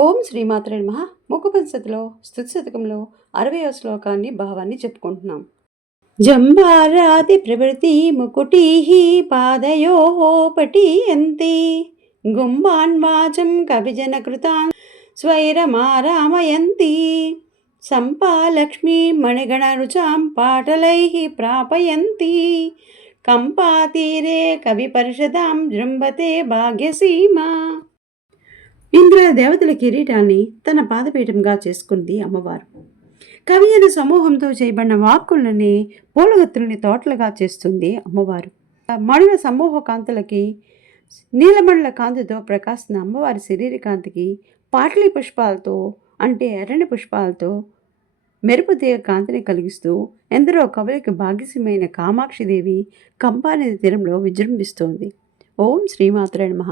ఓం శ్రీమాత్రే నమః. ముఖపంచతిలో స్తుతి శతకంలో 60వ శ్లోకాన్ని భావాన్ని చెప్పుకుంటున్నాం. జంబారాది ప్రవృతి ముకుటీః పాదయోః పటీయంతి గుంబాన్ వాచం కవిజన కృతాన్ స్వైరమారామయంతి సంపాలక్ష్మీ మణిగణ రుచాం పాటలైః ప్రాపయంతి కంపాతీరే కవి పరిషదాం జృంభతే భాగ్యసీమ. ఇంద్ర దేవతల కిరీటాన్ని తన పాదపీఠంగా చేసుకుంది అమ్మవారు. కవిజన సమూహంతో చేయబడిన వాక్కులని పూలగత్తుల్ని తోటలుగా చేస్తుంది అమ్మవారు. మణుల సమూహ కాంతులకి నీలమణుల కాంతితో ప్రకాశిస్తున్న అమ్మవారి శరీర కాంతికి పాటలీ పుష్పాలతో అంటే ఎర్రని పుష్పాలతో మెరుపు తీగ కాంతిని కలిగిస్తూ ఎందరో కవులకి భాగ్యసీమైన కామాక్షిదేవి కంపానది తీరంలో విజృంభిస్తోంది. ఓం శ్రీమాత్రే నమః.